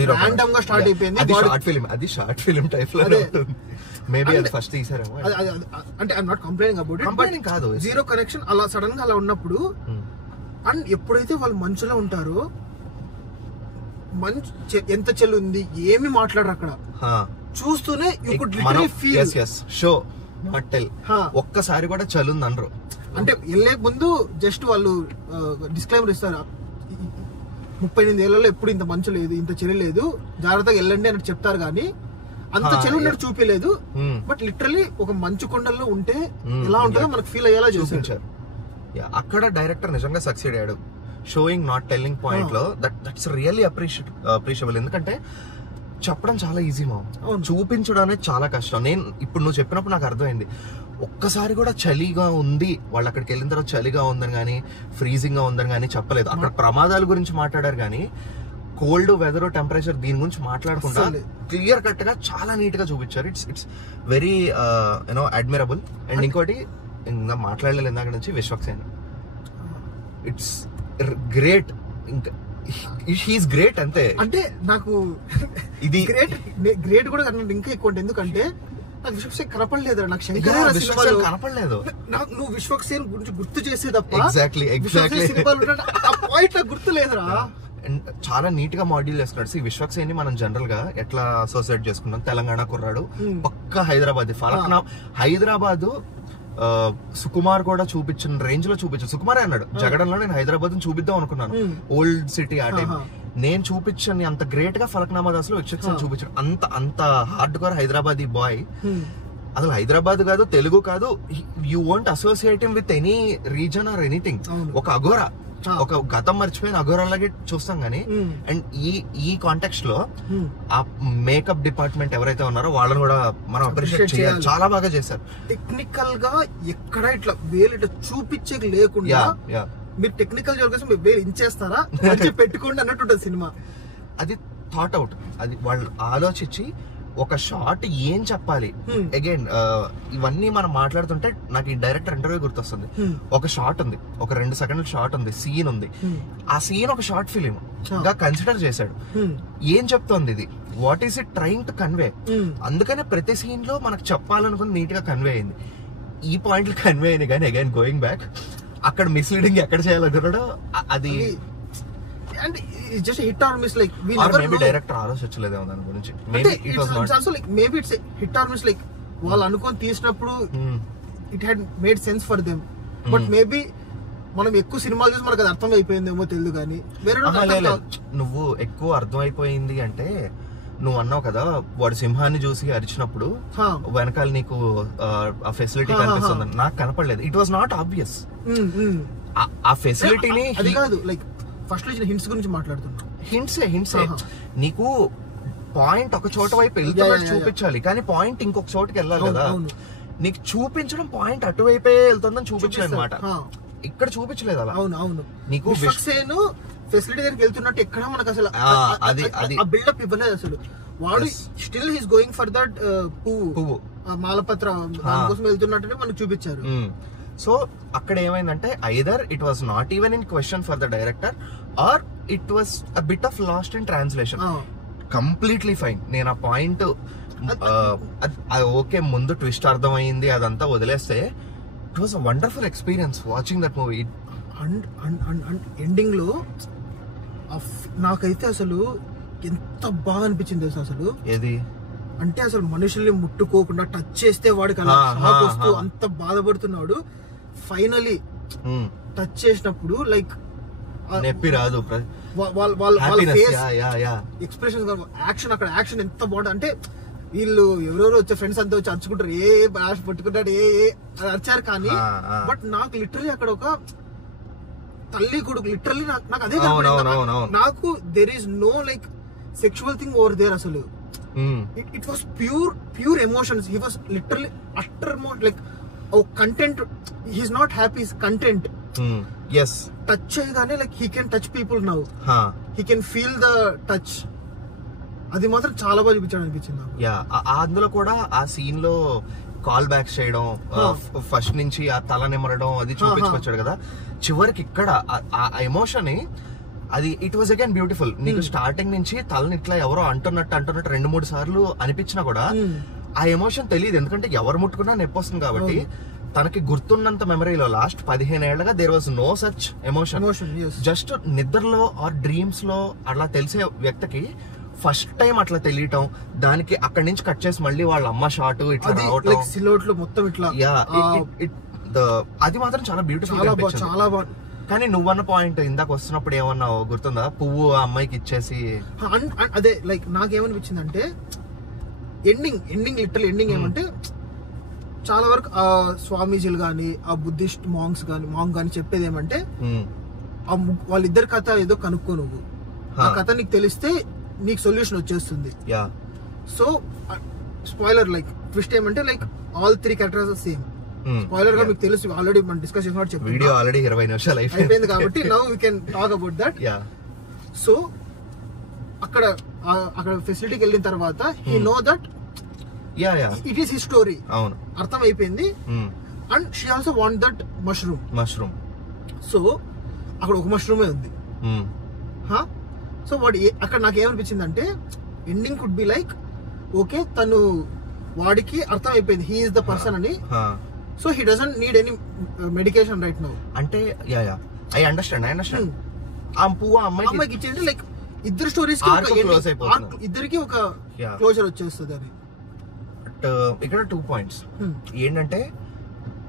రాండమ్ గా స్టార్ట్ అయిపోయింది. అది షార్ట్ ఫిల్మ్ టైప్ లో మేబీ అది ఫస్ట్ తీసారేమో. అంటే I'm not complaining about it, but కాదు, జీరో కనెక్షన్ అలా సడన్ గా అలా ఉన్నప్పుడు. అండ్ ఎప్పుడైతే వాళ్ళు మంచులో ఉంటారో, మంచు ఎంత చెల్లు ఉంది ఏమి మాట్లాడరు అక్కడ, చూస్తూనే you could literally feel. Show not tell, ఒక్కసారి కూడా చలుంది అనరు. అంటే వెళ్ళే ముందు జస్ట్ వాళ్ళు డిస్క్లైమర్ ఇస్తారు, 38 ఏళ్లలో ఎప్పుడు ఇంత మంచు లేదు, ఇంత చలి లేదు, జాగ్రత్తగా వెళ్ళండి అని చెప్తారు. కానీ అంత చలి ఉన్నట్టు చూపించలేదు. బట్ లిటరల్లీ ఒక మంచు కొండల్లో ఉంటే ఎలా ఉంటుందో మనకు ఫీల్ అయ్యేలా చూపించారు. అక్కడ డైరెక్టర్ నిజంగా సక్సీడ్ అయ్యాడు షోయింగ్ నాట్ టెల్లింగ్ పాయింట్ లో. That's really appreciable. ఎందుకంటే చెప్పడం చాలా ఈజీ మా, చూపించడం అనేది చాలా కష్టం. నేను ఇప్పుడు నువ్వు చెప్పినప్పుడు నాకు అర్థమైంది, ఒక్కసారి కూడా చలిగా ఉంది, వాళ్ళు అక్కడికి వెళ్ళిన తర్వాత చలిగా ఉందని కానీ ఫ్రీజింగ్ గా ఉందని కానీ చెప్పలేదు. అక్కడ ప్రమాదాల గురించి మాట్లాడారు కానీ కోల్డ్ వెదర్ టెంపరేచర్ దీని గురించి మాట్లాడకుండా క్లియర్ కట్ గా చాలా నీట్ గా చూపించారు. It's very you know admirable. And ఇంకోటి ఇంకా మాట్లాడలేదు ఇందాక నుంచి, విశ్వక్సేన్ ఇట్స్ గ్రేట్. ఇంకా హీస్ గ్రేట్ అంతే. అంటే నాకు ఇది గ్రేట్ కూడా ఇంకా ఎక్కువ. ఎందుకంటే నాకు విశ్వక్సేన్ కనపడలేదు, నాకు శంకర్ కనపడలేదు. నాకు నువ్వు విశ్వక్సేన్ గురించి గుర్తు చేసే తప్ప ఎగ్జాక్ట్లీ గుర్తు లేదురా. చాలా నీట్ గా మాడ్యూల్ చేస్తున్నాడు. విశ్వక్సేన్ ని మనం జనరల్ గా ఎట్లా అసోసియేట్ చేసుకున్నాం, తెలంగాణ కుర్రాడు, పక్క హైదరాబాద్, హైదరాబాద్ సుకుమార్ కూడా చూపించిన రేంజ్ లో చూపించాడు. సుకుమారే అన్నాడు, జగడంలో నేను హైదరాబాద్ చూపిద్దాం అనుకున్నాను, ఓల్డ్ సిటీ ఆ టైం. నేను చూపించాను అంత గ్రేట్ గా ఫలక్నామా దాస్ లో విశ్వక్సేన్ చూపించాను. అంత హార్డ్ కోర్ హైదరాబాదీ బాయ్. అసలు హైదరాబాద్ కాదు, తెలుగు కాదు, you won't associate with any reason or anything. ఒక అఘోరా, ఒక గతం మర్చిపోయిన అఘోరాలాగే చూస్తాం గానీ. అండ్ ఈ కాంటెక్స్ట్ లో ఆ మేకప్ డిపార్ట్మెంట్ ఎవరైతే ఉన్నారో వాళ్ళని కూడా మనం అప్రిషియేట్ చేయాలి. చాలా బాగా చేశారు. టెక్నికల్ గా ఎక్కడ ఇట్లా వేలు ఇట్లా చూపించే లేకుండా మీరు టెక్నికల్ జోన్ మీరు వేలు ఇంచేస్తారా పెట్టుకోండి అన్నట్టు ఉంటుంది సినిమా. అది థాట్ అవుట్, అది వాళ్ళు ఆలోచించి ఒక షార్ట్ ఏం చెప్పాలి. అగైన్ ఇవన్నీ మనం మాట్లాడుతుంటే నాకు ఈ డైరెక్టర్ ఇంటర్వ్యూ గుర్తొస్తుంది. ఒక షార్ట్ ఉంది, ఒక 2 సెకండ్ల షార్ట్ ఉంది, సీన్ ఉంది. ఆ సీన్ ఒక షార్ట్ ఫిలిం గా కన్సిడర్ చేశాడు. ఏం చెప్తోంది ఇది, what is it trying to convey. అందుకనే ప్రతి సీన్ లో మనకు చెప్పాలనుకుని నీట్ గా కన్వే అయింది. ఈ పాయింట్లు కన్వే అయింది. కానీ అగైన్ గోయింగ్ బ్యాక్, అక్కడ మిస్లీడింగ్ ఎక్కడ చేయాలనుకున్నాడో అది just hit or miss, like we or never maybe know. director ఆలోచించలేదేమో దాని గురించి. Maybe it was not. It's also like maybe it's a hit or miss, like వాళ్ళు అనుకొని తీసినప్పుడు it had made sense for them, but maybe మనం ఎక్కువ సినిమాలు చూసి మనకు అది అర్థం అయిపోయిందేమో తెలియదు. కానీ వేరే నువ్వు ఎక్కువ అర్థం అయిపోయింది అంటే నువ్వు అన్నావు కదా, వాడు సింహాన్ని చూసి అరిచినప్పుడు వెనకాల నీకు ఆ ఫెసిలిటీ కనిపిస్తుంది. నాకు కనపడలేదు. It was not obvious. ఆ ఫెసిలిటీని అది కాదు, లైక్ ఫస్ట్ లో హింట్స్ గురించి మాట్లాడుతున్నా. హింట్సే నీకు పాయింట్ ఒక చోట వైపు వెళ్తున్నట్టు చూపించాలి, కానీ పాయింట్ ఇంకొక చోటుకి వెళ్ళాలి కదా. నీకు చూపించడం పాయింట్ అటువైపే వెళ్తుందని చూపించాలి అనమాట. ఇక్కడ చూపించలేదు అలా. అవును నీకు విశ్వక్సేన్ ఫెసిలిటీ దగ్గరికి వెళ్తున్నట్టు ఎక్కడ మనకు అసలు బిల్డప్ ఇవ్వలేదు అసలు. వాడు still he's going for that పువ్వు మాలపత్ర దానికోసం వెళ్తున్నట్టు మనకు చూపించారు. సో అక్కడ ఏమైందంటే either it was not even in question for the director or it was a bit of lost in translation. Completely fine. నేను ఆ పాయింట్ ఓకే, ముందు ట్విస్ట్ అర్థమైంది అదంతా వదిలేస్తే it was a wonderful experience watching that movie. And ending లో నాకైతే అసలు ఎంత బాగా అనిపించింది అసలు. ఏది అంటే అసలు మనుషుల్ని ముట్టుకోకుండా టచ్ చేస్తే వాడికి అలా షాక్ వస్తూ అంత బాధపడుతున్నాడు. ఫైనలీ టచ్ చేసినప్పుడు లైక్ నొప్పి రాదు, ఎక్స్ప్రెషన్, యాక్షన్, అక్కడ యాక్షన్ ఎంత బాగుంటుంది అంటే వీళ్ళు ఎవరెవరు వచ్చే ఫ్రెండ్స్ అంతా వచ్చి అరుచుకుంటారు, ఏ పట్టుకుంటాడు ఏ అరిచారు. కానీ బట్ నాకు లిటరలీ అక్కడ ఒక తల్లి కొడుకు లిటరలీ నాకు అదే నాకు there is no like sexual thing over there అసలు. It was pure emotions. He was literally utter like content. He's not happy, he's content. Yes, touch cheyagane like he can touch people now. He can feel the touch. అది మాత్రం చాలా బాగా చూపించాడు అనిపించింది నాకు. అందులో కూడా ఆ సీన్ లో కాల్ బ్యాక్ చేయడం, ఫస్ట్ నుంచి ఆ తల నిమరడం అది చూపించుకొచ్చాడు కదా. చివరికి ఇక్కడ ఆ ఎమోషన్ ని అది ఇట్ వాజ్ అగైన్ బ్యూటిఫుల్. నీకు స్టార్టింగ్ నుంచి తలని ఇట్లా ఎవరో అంటున్నట్టు 2-3 సార్లు అనిపించినా కూడా ఆ ఎమోషన్ తెలియదు, ఎందుకంటే ఎవరు ముట్టుకున్నా నొప్పి వస్తుంది కాబట్టి. తనకి గుర్తున్నంత మెమరీలో లాస్ట్ 15 ఏళ్లుగా there was no such emotion. Just నిద్రలో ఆర్ డ్రీమ్స్ లో అట్లా తెలిసే వ్యక్తికి ఫస్ట్ టైం అట్లా తెలియటం, దానికి అక్కడి నుంచి కట్ చేసి మళ్ళీ వాళ్ళ అమ్మ షాట్ ఇట్లా రావటం, మొత్తం ఇట్లా అది మాత్రం చాలా బ్యూటిఫుల్, చాలా బాగుంది. కానీ నువ్వన్న పాయింట్ ఇందాక వస్తున్నప్పుడు ఏమన్నావు గుర్తుందా, పువ్వు ఆ అమ్మాయికి ఇచ్చేసి. అదే లైక్ నాకేమనిపించింది అంటే ఎండింగ్ లిటరల్ ఎండింగ్ ఏమంటే చాలా వరకు ఆ స్వామీజీలు గాని ఆ బుద్ధిస్ట్ మాంగ్ గాని చెప్పేది ఏమంటే వాళ్ళిద్దరి కథ ఏదో కనుక్కో, నువ్వు ఆ కథ నీకు తెలిస్తే నీకు సొల్యూషన్ వచ్చేస్తుంది. సో స్పాయిలర్ లైక్ ట్విస్ట్ ఏమంటే like all 3 characters same. Spoiler గా మీకు తెలుసు, ఆల్రెడీ మనం డిస్కస్ చేసిన వీడియో ఆల్రెడీ 20 నిమిషాలు అయిపోయింది కాబట్టి now we can talk about that. So అక్కడ ఫెసిలిటీకి వెళ్ళిన తర్వాత he know that it is his story, అర్థం అయిపోయింది. And she also want that mushroom. So అక్కడ ఒక మష్రూమే ఉంది. సో అక్కడ నాకు ఏమనిపించింది అంటే ending could be like okay తను వాడికి అర్థం అయిపోయింది హీ ఈస్ ద పర్సన్ అని. So he doesn't need any medication right now. అంటే ఐ అండర్స్టాండ్ ఆ పువ్వు అమ్మాయికి ఇచ్చేది లైక్ ఇద్దరు స్టోరీస్ ఇద్దరికి ఒక క్లోజర్ వచ్చేస్తుంది. అది ఇక్కడ 2 పాయింట్స్ ఏంటంటే,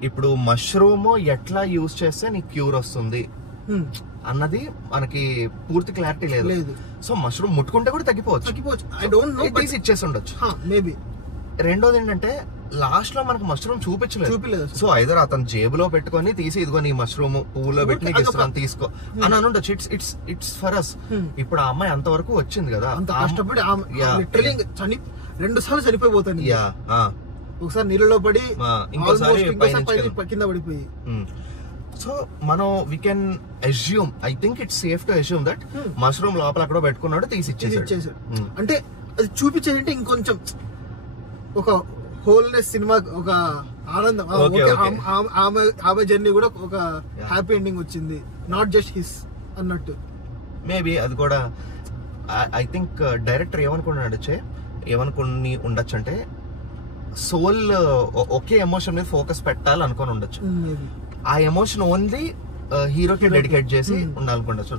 ఇప్పుడు మష్రూమ్ ఎట్లా యూజ్ చేస్తే నీకు క్యూర్ వస్తుంది అన్నది మనకి పూర్తి క్లారిటీ లేదు. సో మష్రూమ్ ముట్టుకుంటే కూడా తగ్గిపోవచ్చు. ఐ డోంట్ నో, తీసి ఇచ్చేసి ఉండొచ్చు మేబీ. రెండోది ఏంటంటే లాస్ట్ లో మనకు మష్రూమ్ చూపించలేదు. సో ఐదర్ అతను జేబులో పెట్టుకొని తీసి ఇదిగో నీ మష్రూమ్ పువ్వులో పెట్టి నీకు ఇస్తున్నాను తీసుకో అని అనుండొచ్చు. It's for us. ఇప్పుడు ఆ అమ్మాయి అంతవరకు వచ్చింది కదా, అంత కష్టపడి 2 సార్లు చనిపోయిపోతాను. ఒకసారి నీళ్ళలో పడి ఇంకోసారి కింద పడిపోయి. సో మనం we can assume, I think it's safe to assume that mushroom లోపల అక్కడ పెట్టుకున్నాడు, తీసి ఇచ్చేసాడు. అంటే అది చూపించేదంటే ఇంకొంచెం ఒక హోల్నెస్ సినిమా, ఒక ఆనందం, ఆమె జర్నీ కూడా ఒక హ్యాపీ ఎండింగ్ వచ్చింది, నాట్ జస్ట్ హిస్ అన్నట్టు. మేబీ అది కూడా ఐ థింక్ డైరెక్టర్ ఏమనుకుని ఉండొచ్చు అంటే సోల్ ఒకే ఎమోషన్ మీద ఫోకస్ పెట్టాలి అనుకుని ఉండొచ్చు. ఆ ఎమోషన్ ఓన్లీ హీరోకి డెడికేట్ చేసి ఉండాలనుకుండొచ్చు.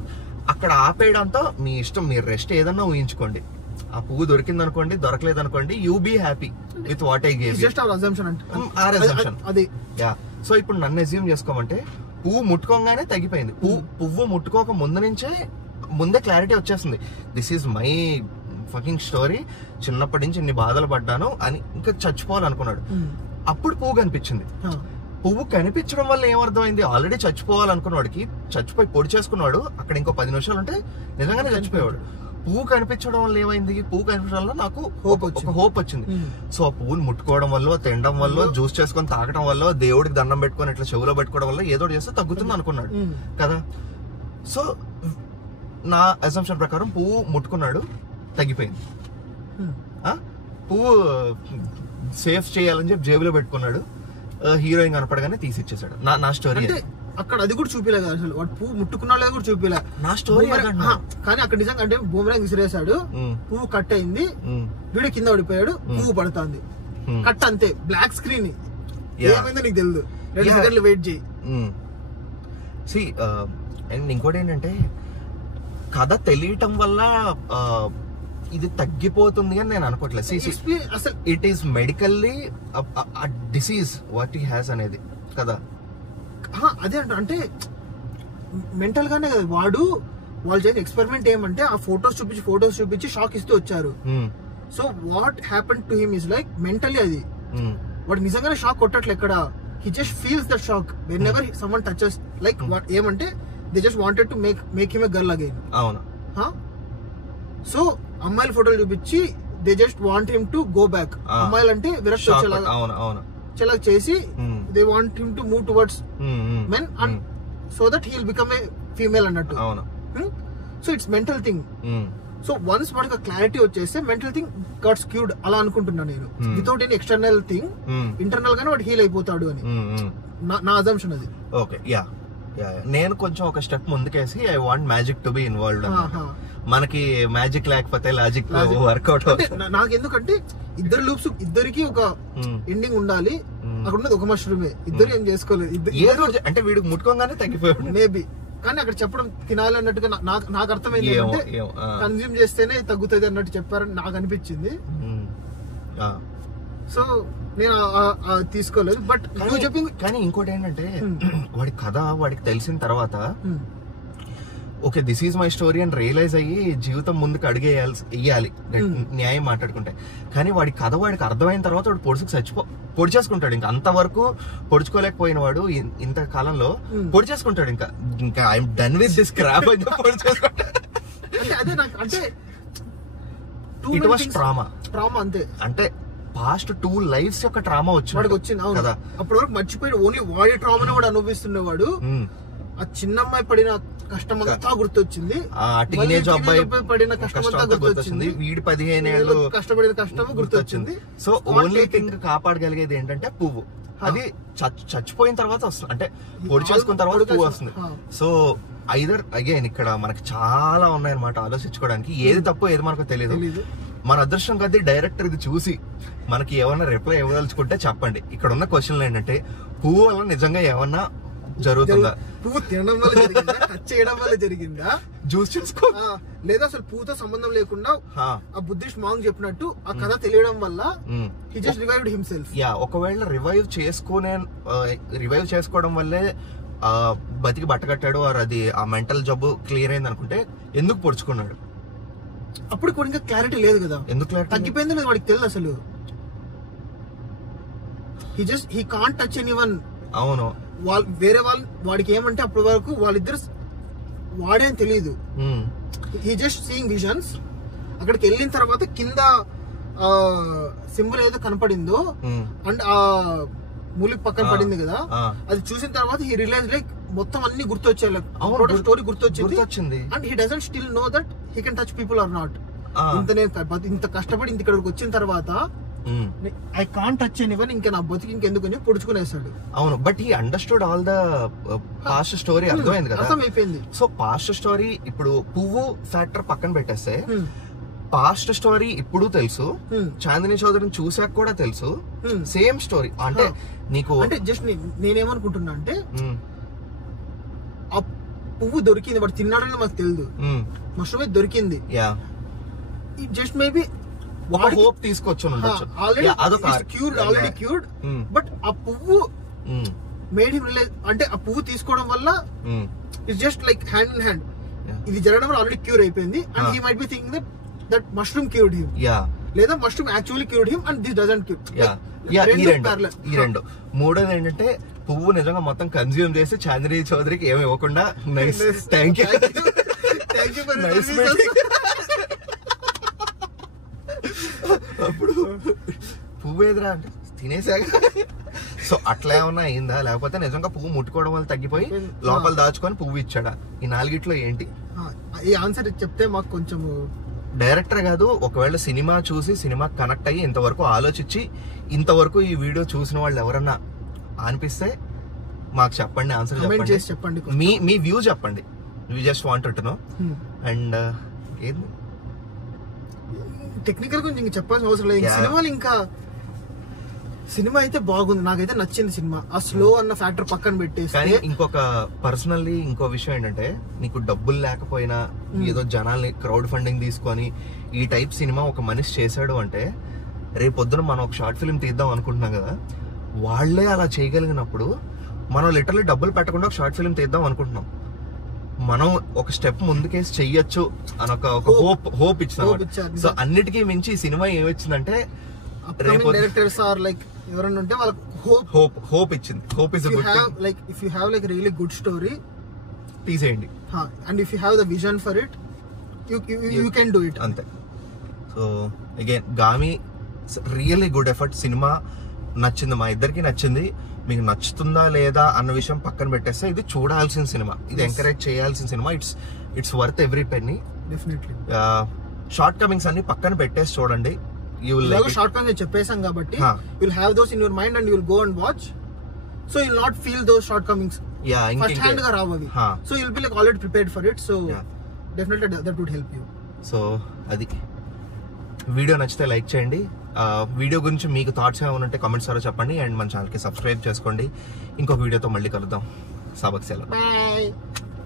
అక్కడ ఆపేయడంతో మీ ఇష్టం, మీరు రెస్ట్ ఏదన్నా ఊహించుకోండి. ఆ పువ్వు దొరికింది అనుకోండి, దొరకలేదు అనుకోండి, you be happy with what I gave. So ఇప్పుడు నన్ను అజ్యూమ్ చేసుకోమంటే పువ్వు ముట్టుకోగానే తగ్గిపోయింది. పువ్వు ముట్టుకోక ముందే క్లారిటీ వచ్చేస్తుంది, this is my fucking story, చిన్నప్పటి నుంచి ఇన్ని బాధలు పడ్డాను అని ఇంకా చచ్చిపోవాలనుకున్నాడు. అప్పుడు పువ్వు కనిపించింది. పువ్వు కనిపించడం వల్ల ఏమర్థమైంది, ఆల్రెడీ చచ్చిపోవాలనుకున్నవాడికి చచ్చిపోయి పొడి చేసుకున్నాడు, అక్కడ ఇంకో 10 నిమిషాలు ఉంటే నిజంగానే చచ్చిపోయాడు. పువ్వు కనిపించడం వల్ల ఏమైంది, పువ్వు కనిపించడం వల్ల నాకు ఒక హోప్ వచ్చింది. సో ఆ పువ్వుని ముట్టుకోవడం వల్ల, తినడం వల్ల, జ్యూస్ చేసుకొని తాగడం వల్ల, దేవుడికి దండం పెట్టుకొని ఇట్లా చెవులో పెట్టుకోవడం వల్ల ఏదో చేస్తే తగ్గుతుంది అనుకున్నాడు కదా. సో నా అసంప్షన్ ప్రకారం పువ్వు ముట్టుకున్నాడు, తగ్గిపోయింది. పువ్వు సేఫ్ చేయాలని చెప్పి జేబులో పెట్టుకున్నాడు, హీరోయిన్ కనపడగానే తీసి ఇచ్చేసాడు. నా స్టోరీ అక్కడ అది కూడా చూపిలేదు అసలు, వాడు పువ్వు ముట్టుకున్నాడు కూడా చూపిలే. నా స్టోరీ కానీ అక్కడ నిజంగా అంటే బూమరాంగ్ విసిరేసాడు, పువ్వు కట్ అయింది, వీడు కింద పడిపోయాడు, పువ్వు పడుతుంది, కట్ అంతే, బ్లాక్ స్క్రీన్. ఏమైందో నీకు తెలియదు, 2 సెకండ్లు వెయిట్ చేయి. అండ్ ఇంకోటి ఏంటంటే కథ తెలియటం వల్ల ఇది తగ్గిపోతుంది అని నేను అనుకోవట్లేదు. అసలు it is medically disease what he has అనేది కదా. అదే అంటే మెంటల్ గానే కదా వాళ్ళు చేసిన ఎక్స్పెరిమెంట్ ఏమంటే ఆ ఫొటోస్ చూపించి షాక్ ఇస్తూ వచ్చారు. So what happen to him is like mentally అది వాడు నిజంగానే షాక్ కొట్టట్లే ఎక్కడ, he just feels that shock whenever someone touches like ఏమంటే they just wanted to make him a girl again. అవును. సో అమ్మాయిల ఫోటోలు చూపించి they just want him to go back. అమ్మాయిలు అంటే విరక్తి వచ్చేలా చేసి they want him to move towards men and so that he will become a female అన్నట్టు. So it's mental thing. So once వాడికి క్లారిటీ వచ్చేస్తే మెంటల్ థింగ్ గాట్ స్క్యూడ్ అలా అనుకుంటున్నా నేను, without any external thing internal గానే వాడు హీల్ అయిపోతాడు అని నా అజంప్షన్ అది. ఓకే యా నేను కొంచెం ఒక స్టెప్ ముందుకేసి I want magic to be involved. మనకి మ్యాజిక్ లేకపోతే లాజిక్ వర్కౌట్. నాకు ఎందుకంటే ఇద్దరు లూప్స్, ఇద్దరికి ఒక ఎండింగ్ ఉండాలి. అక్కడ ఉన్నది ఒక మష్రూమే, ఇద్దరు ఏం చేసుకోలేదు. ఏదో అంటే వీడికి ముట్టుకోగానే తగ్గిపోయాడు మేబీ, కానీ అక్కడ చెప్పడం తినాలి అన్నట్టుగా నాకు అర్థమైంది. అంటే కన్జ్యూమ్ చేస్తేనే తగ్గుతుంది అన్నట్టు చెప్పారని నాకు అనిపించింది. సో నేను తీసుకోలేదు. బట్ నువ్వు చెప్పింది. కానీ ఇంకోటి ఏంటంటే వాడి కథ వాడికి తెలిసిన తర్వాత okay this is my story అని రియలైజ్ అయ్యి జీవితం ముందుకు ఇయ్యాలి న్యాయం మాట్లాడుకుంటే. కానీ వాడి కథ వాడికి అర్థమైన తర్వాత వాడు పొడి చేసుకుంటాడు. ఇంకా అంతవరకు పొడుచుకోలేకపోయిన వాడు ఇంత కాలంలో పొడి చేసుకుంటాడు. ఇంకా I'm done with this crop అని పొడి చేసుకుంటాడు. అదే నాకు అంటే ఇట్ వాస్ ట్రామా అంతే. అంటే పాస్ట్ 2 lives యొక్క ట్రామా వచ్చింది కదా. అప్పటి వరకు మర్చిపోయి ఓన్లీ వాడి ట్రామాని కూడా అనుభవిస్తున్నవాడు. ఆ చిన్నమ్మాయి పడిన కష్టం అంతా గుర్తొచ్చింది, టీనేజ్ అబ్బాయి పడిన కష్టం అంతా గుర్తొచ్చింది, వీడి 15 ఏళ్ళు కష్టపడిన కష్టం గుర్తొచ్చింది. సో ఓన్లీ థింగ్ కాపాడగలిగేది ఏంటంటే పువ్వు. అది చచ్చిపోయిన తర్వాత వస్తుంది, అంటే పొడి చేసుకున్న తర్వాత పువ్వు వస్తుంది. సో ఐదర్ అగైన్ ఇక్కడ మనకి చాలా ఉన్నాయన్నమాట ఆలోచించుకోవడానికి. ఏది తప్పు ఏది మనకు తెలియదు. మన అదృష్టం కొద్దీ డైరెక్టర్ ఇది చూసి మనకి ఏమన్నా రిప్లై ఇవ్వదలుచుకుంటే చెప్పండి. ఇక్కడ ఉన్న క్వశ్చన్లు ఏంటంటే పువ్వు వల్ల నిజంగా ఏమన్నా జరుగుతుందా, పువ్వు తినడం వల్ల జరిగిందా, టచ్ చేయడం వల్ల జరిగిందా, జ్యూస్ చేసుకో, లేదా అసలు పువ్వుతో సంబంధం లేకుండా ఆ బుద్ధిస్ట్ మాంగ్ చెప్పినట్టు ఆ కథ తెలియడం వల్ల హి జస్ట్ రివైవ్డ్ హిమ్సెల్ఫ్. ఒకవేళ రివైవ్ చేసుకోవడం వల్లే బతికి బట్టకట్టాడు, అది ఆ మెంటల్ జబ్బు క్లియర్ అయింది అనుకుంటే ఎందుకు పొడుచుకున్నాడు? అప్పుడు కూడా ఇంకా క్లారిటీ లేదు కదా, ఎందుకు తగ్గిపోయింది లేదు వాడికి తెలియదు అసలు. He can't touch anyone. అవును, వేరే వాళ్ళు వాడికి ఏమంటే అప్పటి వరకు వాళ్ళిద్దరు వాడే అని తెలియదు. He just seeing visions. అక్కడికి వెళ్ళిన తర్వాత కింద సింబల్ ఏదో కనపడిందో అండ్ ఆ మూలికి పక్కన పడింది కదా, అది చూసిన తర్వాత హీ రియలైజ్ లైక్ మొత్తం అన్ని గుర్తొచ్చాయి, స్టోరీ గుర్తొచ్చింది. And he doesn't still know that he can touch people or not. ఇంత కష్టపడి ఇక్కడికి వచ్చిన తర్వాత ఐ కాంట్ టచ్ ఎనీవన్, ఇంకా నా బతికి ఇంకెందుకని పొడుచుకునేసాడు. అవును, but he understood all the past story. అర్థమైంది కదా, అర్థమైపోయింది. సో పాస్ట్ స్టోరీ ఇప్పుడు పువ్వు ఫ్యాక్టర్ పక్కన పెట్టేస్తే పాస్ట్ స్టోరీ ఇప్పుడు తెలుసు, చాందిని చౌదరిని చూసాక కూడా తెలుసు, సేమ్ స్టోరీ. అంటే నీకు అంటే జస్ట్ నేనేమనుకుంటున్నా అంటే ఆ పువ్వు దొరికింది, వాడు తిన్నాడని మాకు తెలియదు, మష్రూమ్ దొరికింది. జస్ట్ మేబీ హోప్ తీసుకొచ్చు, ఆల్రెడీ క్యూర్డ్. బట్ ఆ పువ్వు మేడ్ హిమ్ రియలైజ్, అంటే ఆ పువ్వు తీసుకోవడం వల్ల it's just like hand in hand. ఇది జరగడం వల్ల ఆల్రెడీ క్యూర్ అయిపోయింది. And he might be thinking that mushroom cured him, లేదా mushroom actually cured him and this doesn't cure. ఈ రెండు. మూడోది ఏంటంటే పువ్వు నిజంగా మొత్తం కన్జ్యూమ్ చేసి చాందిని చౌదరికి ఏమి ఇవ్వకుండా నైస్ థ్యాంక్ యూ అప్పుడు పువ్వు ఎదురా అంటే తినేసాక. సో అట్లా ఏమన్నా అయిందా, లేకపోతే నిజంగా పువ్వు ముట్టుకోవడం వల్ల తగ్గిపోయి లోపల దాచుకొని పువ్వు ఇచ్చాడా? ఈ నాలుగిట్లో ఏంటి ఈ ఆన్సర్ చెప్తే మాకు కొంచెం. డైరెక్టర్ కాదు, ఒకవేళ సినిమా చూసి సినిమా కనెక్ట్ అయ్యి ఇంతవరకు ఆలోచించి ఇంతవరకు ఈ వీడియో చూసిన వాళ్ళు ఎవరన్నా అనిపిస్తే మాకు చెప్పండి, ఆన్సర్ చెప్పండి, మీ వ్యూ చెప్పండి. We just wanted to know. And ఏంది టెక్నికల్ గురించి ఇంకా చెప్పాల్సిన అవసరం లేదు. సినిమాలు ఇంకా సినిమా అయితే బాగుంది, నాకైతే నచ్చింది సినిమా. ఆ స్లో అన్న ఫ్యాక్టర్ పక్కన పెట్టేసి. కానీ ఇంకొక పర్సనల్లీ ఇంకో విషయం ఏంటంటే, నీకు డబ్బులు లేకపోయినా ఏదో జనాల్ని క్రౌడ్ ఫండింగ్ తీసుకొని ఈ టైప్ సినిమా ఒక మనిషి చేశాడు అంటే, రేపొద్దున మనం ఒక షార్ట్ ఫిల్మ్ తీద్దాం అనుకుంటున్నాం కదా, వాళ్లే అలా చేయగలిగినప్పుడు మనం లిటరల్లీ డబ్బులు పెట్టకుండా ఒక షార్ట్ ఫిల్మ్ తీద్దాం అనుకుంటున్నాం. మనం ఒక స్టెప్ ముందుకేసి చెయ్యొచ్చు అని ఒక హోప్ ఇచ్చిన. సో అన్నిటికీ మించి ఈ సినిమా ఏమొచ్చిందంటే, డైరెక్టర్స్ ఆర్ లైక్ ఎవరైనా ఉంటే వాళ్ళకి హోప్ ఇచ్చింది. Hope is like if you have like really good story తీసేయండి, and if you have the vision for it you can do it, అంతే. So again Gaami really good effort. Cinema నచ్చింది, మా ఇద్దరికి నచ్చింది. మీకు నచ్చుతుందా లేదా అన్న విషయం పక్కన పెట్టేస్తే ఇది చూడాల్సిన సినిమా, ఇది ఎంకరేజ్ చేయాల్సిన cinema. It's worth every penny. Definitely shortcomings అన్ని పక్కన పెట్టేసి చూడండి. యూ విల్ షార్ట్ కమింగ్స్ చెప్పేసాం కాబట్టి will have those in your mind and you will go and watch. So you'll not feel those shortcomings first hand గా రావు అవి. So you'll be like already prepared for it. So definitely that would help you. So అది వీడియో నచ్చితే లైక్ చేయండి. వీడియో గురించి మీకు థాట్స్ ఏమైనా ఉంటే కామెంట్స్ ద్వారా చెప్పండి. అండ్ మన ఛానల్కి సబ్స్క్రైబ్ చేసుకోండి. ఇంకొక వీడియోతో మళ్ళీ కలుద్దాం. సబక్ సెలవు. బాయ్.